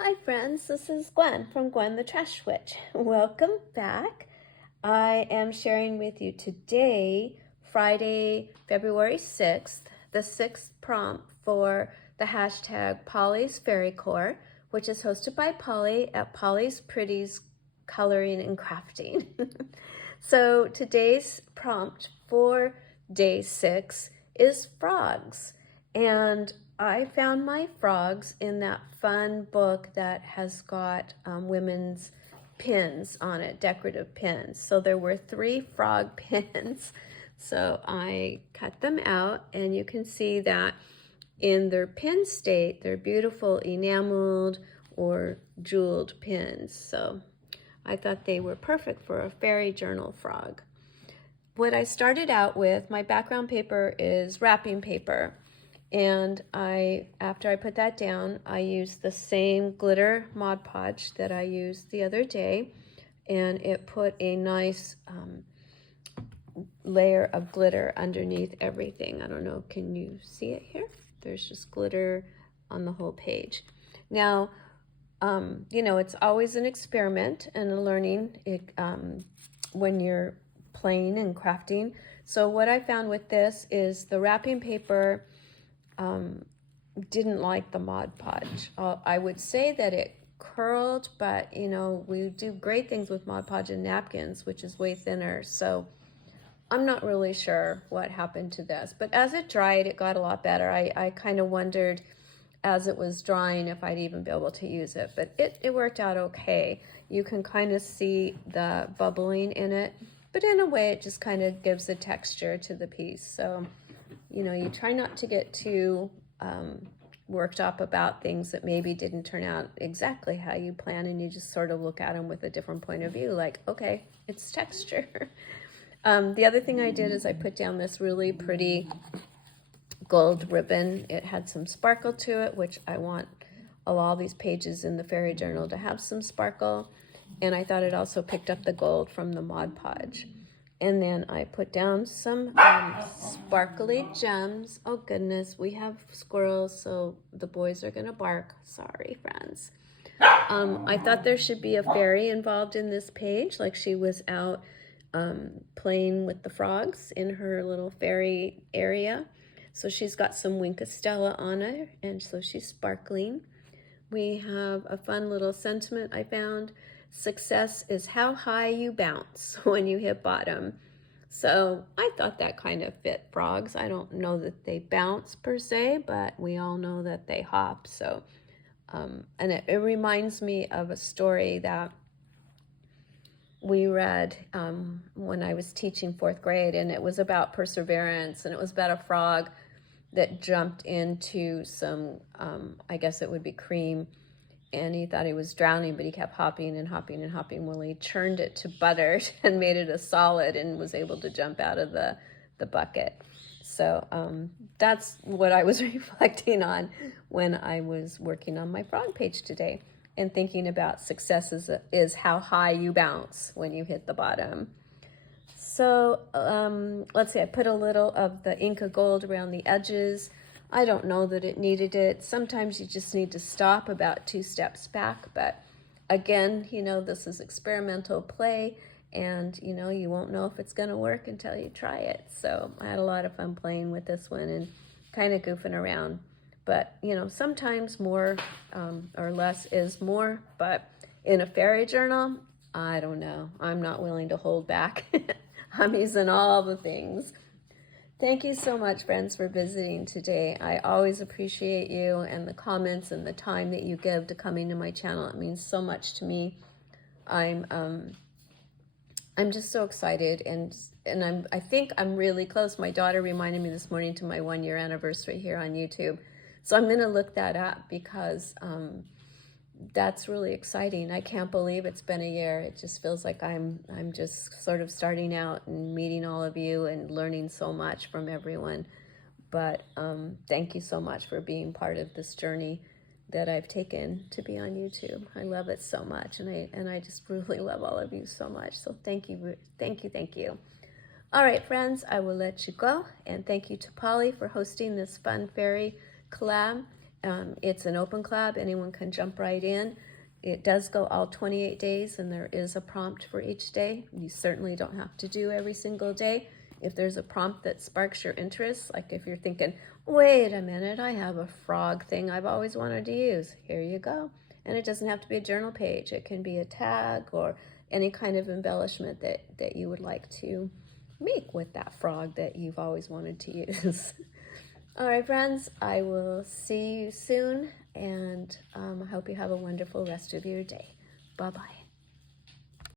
Hi friends, this is Gwen from Gwen the Trash Witch. Welcome back. I am sharing with you today, Friday, February 6th, the sixth prompt for the hashtag Polly's Fairy Core, which is hosted by Polly at Polly's Pretties Coloring and Crafting. So today's prompt for day 6 is frogs. And I found my frogs in that fun book that has got women's pins on it, decorative pins. So there were 3 frog pins. So I cut them out, and you can see that in their pin state, they're beautiful enameled or jeweled pins. So I thought they were perfect for a fairy journal frog. What I started out with, my background paper is wrapping paper. And after I put that down, I used the same glitter Mod Podge that I used the other day, and it put a nice layer of glitter underneath everything. I don't know, can you see it here? There's just glitter on the whole page. Now, you know, it's always an experiment and a learning when you're playing and crafting. So what I found with this is the wrapping paper didn't like the Mod Podge. I would say that it curled, but you know, we do great things with Mod Podge and napkins, which is way thinner. So I'm not really sure what happened to this, but as it dried, it got a lot better. I kind of wondered as it was drying if I'd even be able to use it, but it worked out okay. You can kind of see the bubbling in it, but in a way it just kind of gives a texture to the piece. So, you know, you try not to get too worked up about things that maybe didn't turn out exactly how you plan, and you just sort of look at them with a different point of view, like, okay, it's texture. The other thing I did is I put down this really pretty gold ribbon. It had some sparkle to it, which I want all these pages in the fairy journal to have some sparkle. And I thought it also picked up the gold from the Mod Podge. And then I put down some sparkly gems. Oh goodness, we have squirrels, so the boys are gonna bark. Sorry, friends. I thought there should be a fairy involved in this page, like she was out playing with the frogs in her little fairy area. So she's got some Winkostella on her, and so she's sparkling. We have a fun little sentiment I found. Success is how high you bounce when you hit bottom. So I thought that kind of fit frogs. I don't know that they bounce per se, but we all know that they hop. So, and it reminds me of a story that we read when I was teaching 4th grade, and it was about perseverance, and it was about a frog that jumped into some, I guess it would be cream, and he thought he was drowning, but he kept hopping and hopping and hopping. Well, he churned it to butter and made it a solid and was able to jump out of the bucket. So that's what I was reflecting on when I was working on my frog page today, and thinking about success is how high you bounce when you hit the bottom. So let's see, I put a little of the Inca Gold around the edges. I don't know that it needed it. Sometimes you just need to stop about 2 steps back, but again, you know, this is experimental play, and you know, you won't know if it's going to work until you try it. So I had a lot of fun playing with this one and kind of goofing around. But you know, sometimes more or less is more, but in a fairy journal, I don't know. I'm not willing to hold back. I'm using all the things. Thank you so much, friends, for visiting today. I always appreciate you and the comments and the time that you give to coming to my channel. It means so much to me. I'm just so excited, and I think I'm really close. My daughter reminded me this morning to my 1-year anniversary here on YouTube. So I'm going to look that up, because that's really exciting. I can't believe it's been a year. It just feels like I'm just sort of starting out and meeting all of you and learning so much from everyone. But thank you so much for being part of this journey that I've taken to be on YouTube. I love it so much, and I just really love all of you so much. So thank you, thank you, thank you. All right, friends, I will let you go, and thank you to Polly for hosting this fun fairy collab. It's an open club. Anyone can jump right in. It does go all 28 days, and there is a prompt for each day. You certainly don't have to do every single day. If there's a prompt that sparks your interest, like if you're thinking, wait a minute, I have a frog thing I've always wanted to use, here you go. And it doesn't have to be a journal page. It can be a tag or any kind of embellishment that you would like to make with that frog that you've always wanted to use. All right, friends, I will see you soon, and I hope you have a wonderful rest of your day. Bye-bye.